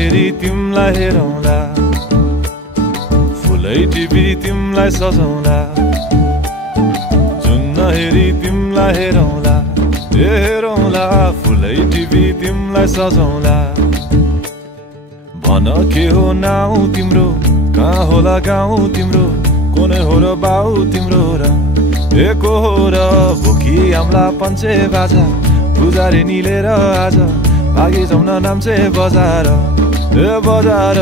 हेरी तिमलाई हेरौँला, फुलै टिपी तिमलाई सजाउँला। जुन नहेरी तिमलाई हेरौँला, हेरौँला, फुलै टिपी तिमलाई सजाउँला। भन के हो नाउ तिम्रो, कहाँ होला गाउँ तिम्रो, कोने हो र बाउ तिम्रो र को हो र। भोकी आम्ला पञ्चे बाजा, पुजारी निलेर आज भागी जाउन नाम्चे बजार, बजार।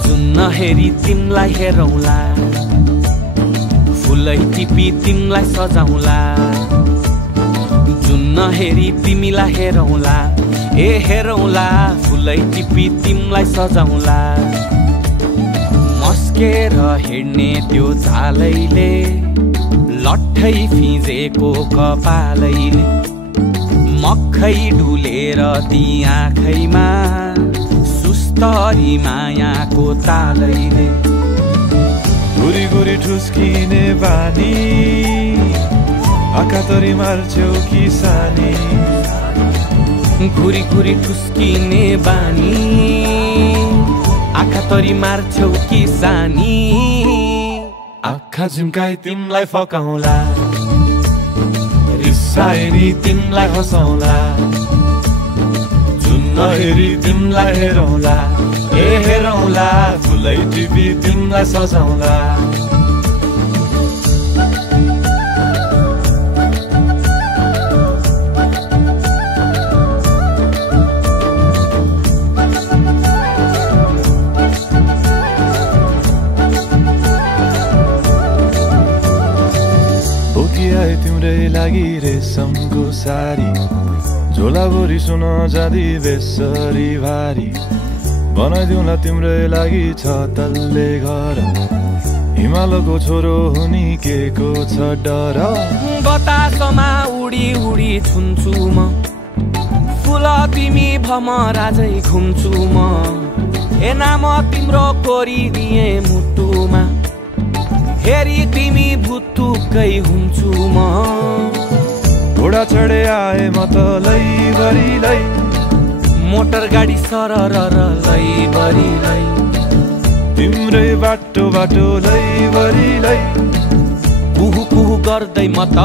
जुन नहेरी तिमलाई हेरौँला, फुलै टिपी तिमलाई सजाउँला। जुन नहेरी तिमीलाई हेरौँला, हेरौँला, फुलै टिपी तिमलाई सजाउँला। मस्केर हिँड्ने त्यो चालैले, लट्ठै फिजेको कपालैले, मक्खै डुलेर ती आँखैमा सुस्तरी मायाको तालैले। गुरी गुरी ठुस्किने बानी, आँखा तरी मार्छौ कि सानी। घुरी घुरी ठुस्किने बानी, आँखा तरी मार्छौ कि सानी। आँखा झुम्काई तिमलाई फकाउँला, रिसाएरी तिमलाई हँसाउँला। जुन नहेरी तिमलाई हेरौँला, हेरौँला, फुलै टिपी तिमलाई सजाउँला। तिम्रै लागि रेशमको सारी, झोलाभरि सुन जाँदी बेसरी भारी। बनाइदिउँला तिम्रै लागि छ तल्ले घर, हिमालको छोरो हुनी के को छ डर। बतासमा उडी उडी छुन्छु म, फुल तिमी भमराजै घुम्छु म। नाम तिम्रो कोरिदिए मुटुमा, हेरी तिमी भुतुकै हुन्छु म। घोडा चढे आए म त लैभरि लै, मोटर गाडी सरर लैभरि लै। तिम्रै बाटो बाटो लैभरि लै, कुहु कुहु गर्दै म त